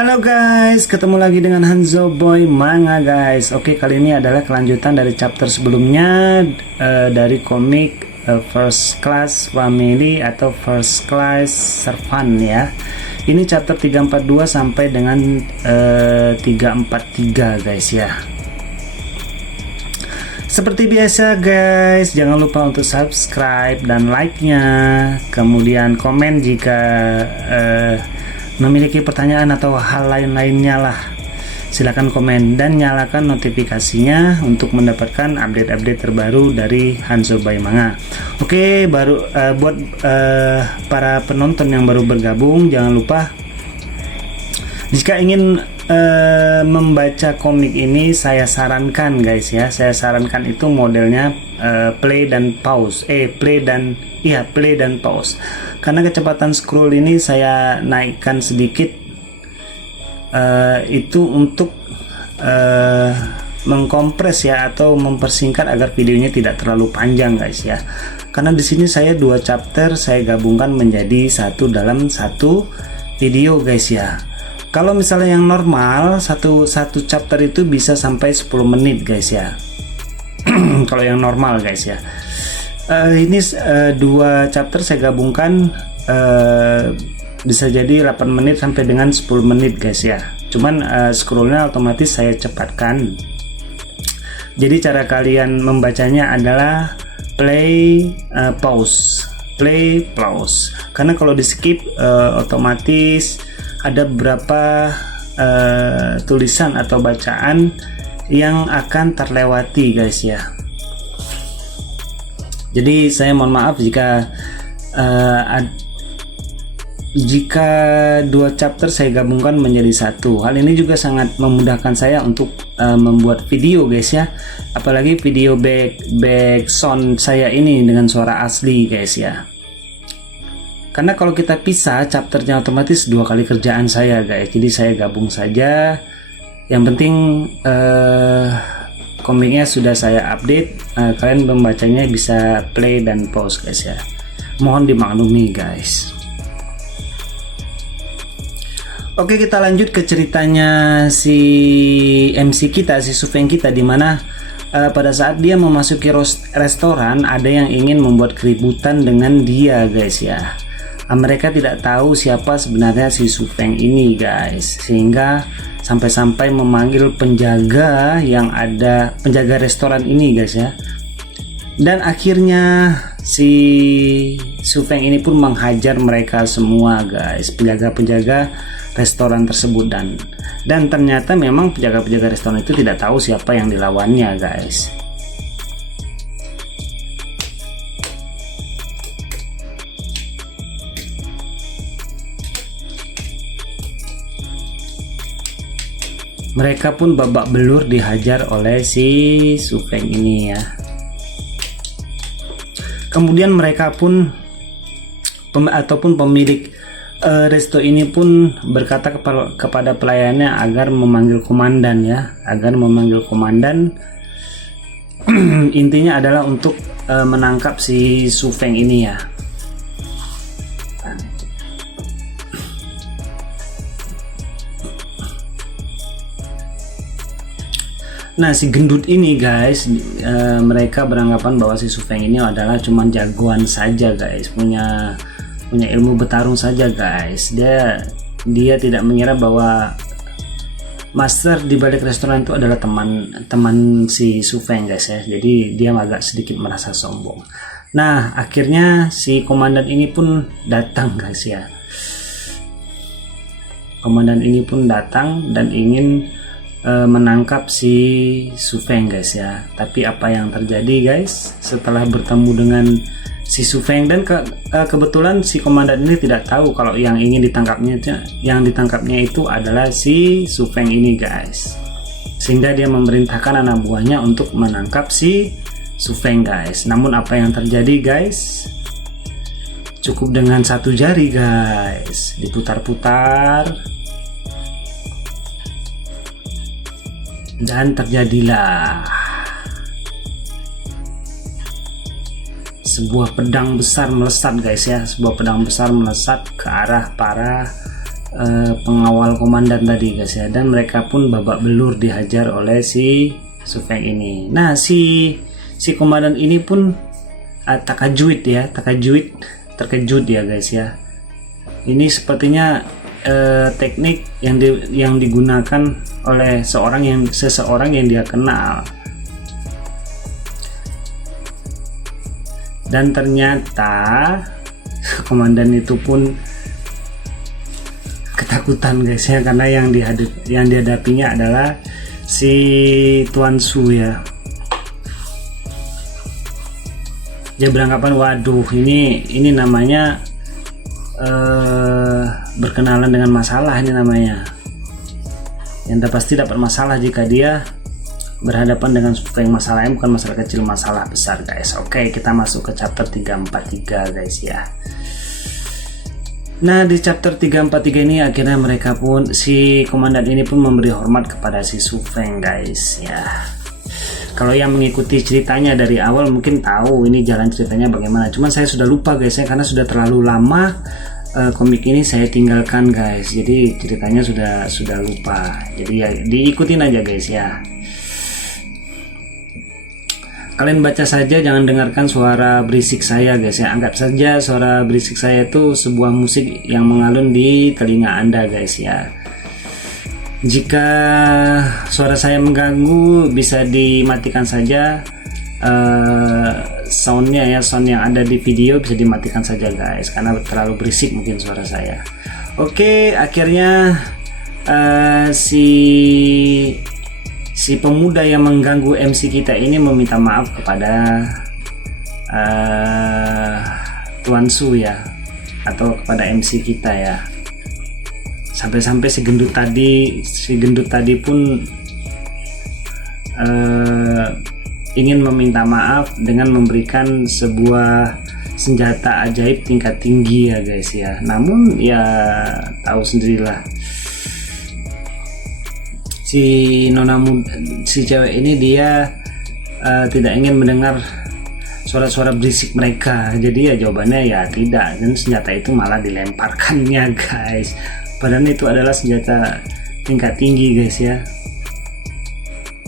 Halo guys, ketemu lagi dengan Hanzo Boy Manga guys. Oke, kali ini adalah kelanjutan dari chapter sebelumnya dari komik First Class Family atau First Class Servant ya. Ini chapter 342 sampai dengan 343 guys ya. Seperti biasa guys, jangan lupa untuk subscribe dan like-nya. Kemudian komen jika memiliki pertanyaan atau hal lain-lainnya lah. Silakan komen dan nyalakan notifikasinya untuk mendapatkan update-update terbaru dari Hanzo Boy Manga. Oke, buat para penonton yang baru bergabung, jangan lupa jika ingin membaca komik ini, saya sarankan guys ya. Saya sarankan itu modelnya play dan pause. Play dan pause. Karena kecepatan scroll ini saya naikkan sedikit itu untuk mengkompres ya, atau mempersingkat agar videonya tidak terlalu panjang guys ya. Karena di sini saya 2 chapter saya gabungkan menjadi satu dalam satu video guys ya. Kalau misalnya yang normal satu chapter itu bisa sampai 10 menit guys ya. Kalau yang normal guys ya. Ini 2 chapter saya gabungkan bisa jadi 8 menit sampai dengan 10 menit guys ya. Cuman scrollnya otomatis saya cepatkan. Jadi cara kalian membacanya adalah play pause. Karena kalau di skip otomatis ada beberapa tulisan atau bacaan yang akan terlewati guys ya. Jadi saya mohon maaf jika 2 chapter saya gabungkan menjadi satu. Hal ini juga sangat memudahkan saya untuk membuat video guys ya. Apalagi video back sound saya ini dengan suara asli guys ya. Karena kalau kita pisah chapternya otomatis 2 kali kerjaan saya guys. Jadi saya gabung saja. Yang penting komiknya sudah saya update. Kalian membacanya bisa play dan pause guys ya. Mohon dimaklumi guys. Oke, kita lanjut ke ceritanya si MC kita, si Sufeng kita, dimana pada saat dia memasuki restoran ada yang ingin membuat keributan dengan dia guys ya. Mereka tidak tahu siapa sebenarnya si Sufeng ini guys, sehingga sampai-sampai memanggil penjaga restoran ini guys ya. Dan akhirnya si Sufeng ini pun menghajar mereka semua guys, penjaga-penjaga restoran tersebut. Dan ternyata memang penjaga-penjaga restoran itu tidak tahu siapa yang dilawannya guys. Mereka pun babak belur dihajar oleh si Sufeng ini ya. Kemudian mereka pun pemilik resto ini pun berkata kepada pelayannya agar memanggil komandan ya, intinya adalah untuk menangkap si Sufeng ini ya. Nah, si gendut ini guys, mereka beranggapan bahwa si Sufeng ini adalah cuman jagoan saja guys, punya ilmu bertarung saja guys. Dia tidak mengira bahwa master di balik restoran itu adalah teman si Sufeng guys ya. Jadi dia agak sedikit merasa sombong. Nah, akhirnya si komandan ini pun datang guys ya. Komandan ini pun datang dan ingin menangkap si Sufeng guys ya. Tapi apa yang terjadi guys setelah bertemu dengan si Sufeng, dan kebetulan si komandan ini tidak tahu kalau yang ditangkapnya itu adalah si Sufeng ini guys, sehingga dia memerintahkan anak buahnya untuk menangkap si Sufeng guys. Namun apa yang terjadi guys, cukup dengan 1 jari guys, diputar-putar dan terjadilah sebuah pedang besar melesat guys ya. Sebuah pedang besar melesat ke arah para pengawal komandan tadi guys ya, dan mereka pun babak belur dihajar oleh si Su Feng ini. Nah si komandan ini pun terkejut ya guys ya. Ini sepertinya teknik yang digunakan oleh seseorang yang dia kenal. Dan ternyata komandan itu pun ketakutan guys ya, karena yang dihadapinya adalah si Tuan Su ya. Dia beranggapan waduh ini namanya berkenalan dengan masalah, ini namanya yang pasti dapat masalah jika dia berhadapan dengan Su Feng. Masalahnya bukan masalah kecil, masalah besar guys. Oke, kita masuk ke chapter 343 guys ya. Nah di chapter 343 ini akhirnya mereka pun, si komandan ini pun memberi hormat kepada si Su Feng guys ya. Kalau yang mengikuti ceritanya dari awal mungkin tahu ini jalan ceritanya bagaimana, cuman saya sudah lupa guys ya, karena sudah terlalu lama komik ini saya tinggalkan guys, jadi ceritanya sudah lupa. Jadi ya diikutin aja guys ya. Kalian baca saja, jangan dengarkan suara berisik saya guys ya. Anggap saja suara berisik saya itu sebuah musik yang mengalun di telinga Anda guys ya. Jika suara saya mengganggu bisa dimatikan saja soundnya ya, sound yang ada di video bisa dimatikan saja guys, karena terlalu berisik mungkin suara saya. Oke, akhirnya si pemuda yang mengganggu MC kita ini meminta maaf kepada Tuan Su ya, atau kepada MC kita ya. Sampai-sampai si gendut tadi pun ingin meminta maaf dengan memberikan sebuah senjata ajaib tingkat tinggi ya guys ya. Namun ya tahu sendirilah, si cewek ini dia tidak ingin mendengar suara-suara berisik mereka, jadi ya jawabannya ya tidak, dan senjata itu malah dilemparkannya guys, padahal itu adalah senjata tingkat tinggi guys ya,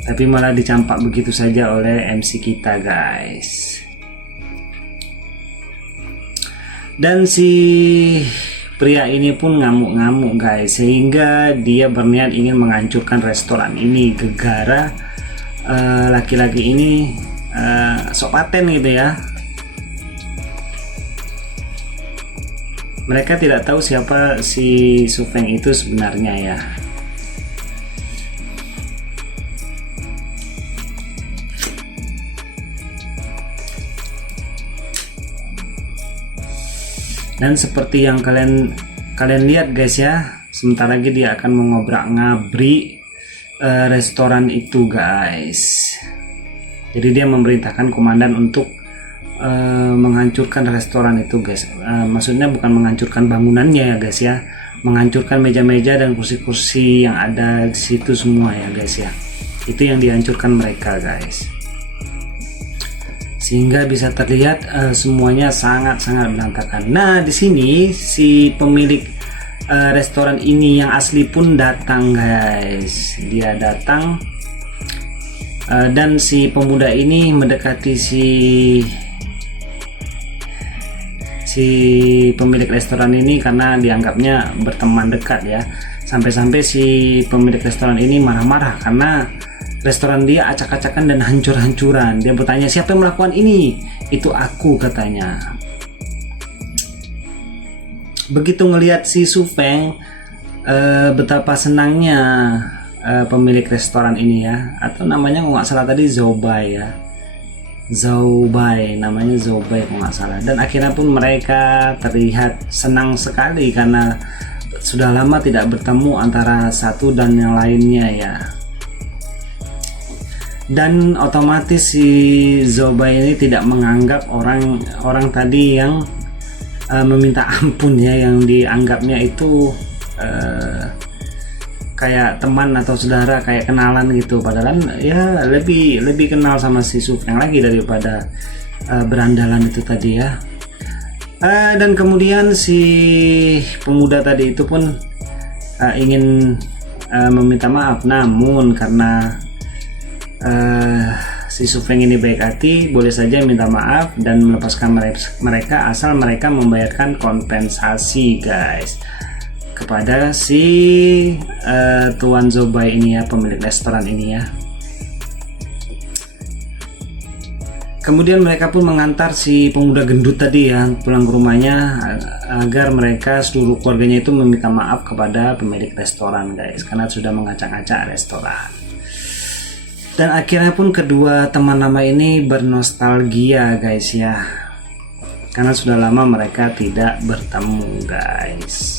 tapi malah dicampak begitu saja oleh MC kita guys. Dan si pria ini pun ngamuk-ngamuk guys, sehingga dia berniat ingin menghancurkan restoran ini gara-gara laki-laki ini sok paten gitu ya. Mereka tidak tahu siapa si Su Feng itu sebenarnya ya. Dan seperti yang kalian lihat guys ya, sebentar lagi dia akan mengobrak-ngabrik restoran itu guys. Jadi dia memerintahkan komandan untuk menghancurkan restoran itu guys. Maksudnya bukan menghancurkan bangunannya ya guys ya, menghancurkan meja-meja dan kursi-kursi yang ada di situ semua ya guys ya. Itu yang dihancurkan mereka guys, sehingga bisa terlihat semuanya sangat-sangat berantakan. Nah di sini si pemilik restoran ini yang asli pun datang guys. Dia datang dan si pemuda ini mendekati si pemilik restoran ini karena dianggapnya berteman dekat ya. Sampai-sampai si pemilik restoran ini marah-marah karena restoran dia acak-acakan dan hancur-hancuran. Dia bertanya, siapa yang melakukan ini? Itu aku, katanya. Begitu ngelihat si Su Feng, betapa senangnya pemilik restoran ini ya, atau namanya kalau nggak salah tadi Zoubai ya, Zoubai, namanya Zoubai kalau nggak salah. Dan akhirnya pun mereka terlihat senang sekali karena sudah lama tidak bertemu antara satu dan yang lainnya ya. Dan otomatis si Zoubai ini tidak menganggap orang tadi yang meminta ampun ya, yang dianggapnya itu kayak teman atau saudara, kayak kenalan gitu, padahal ya lebih kenal sama si Su Feng lagi daripada berandalan itu tadi ya. Dan kemudian si pemuda tadi itu pun ingin meminta maaf, namun karena si Su Feng ini baik hati, boleh saja minta maaf dan melepaskan mereka asal mereka membayarkan kompensasi guys kepada si Tuan Zobai ini ya, pemilik restoran ini ya. Kemudian mereka pun mengantar si pemuda gendut tadi ya pulang ke rumahnya agar mereka seluruh keluarganya itu meminta maaf kepada pemilik restoran guys, karena sudah mengacak-acak restoran. Dan akhirnya pun kedua teman lama ini bernostalgia guys ya, karena sudah lama mereka tidak bertemu guys.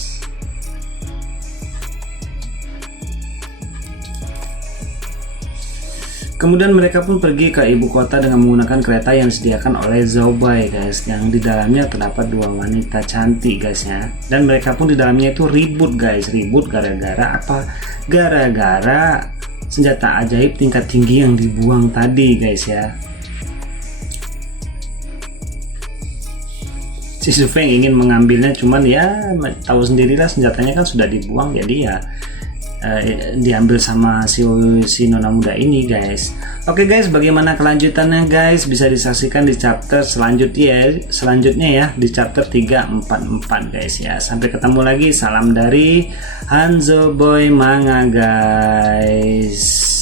Kemudian mereka pun pergi ke ibu kota dengan menggunakan kereta yang disediakan oleh Zobai guys, yang di dalamnya terdapat dua wanita cantik guys ya. Dan mereka pun di dalamnya itu ribut guys, ribut gara-gara apa? Gara-gara senjata ajaib tingkat tinggi yang dibuang tadi guys ya. Si Su Feng ingin mengambilnya, cuman ya tahu sendirilah senjatanya kan sudah dibuang, jadi ya diambil sama si nona muda ini guys. Oke guys, bagaimana kelanjutannya guys bisa disaksikan di chapter selanjutnya ya, di chapter 344 guys ya. Sampai ketemu lagi, salam dari Hanzo Boy Manga guys.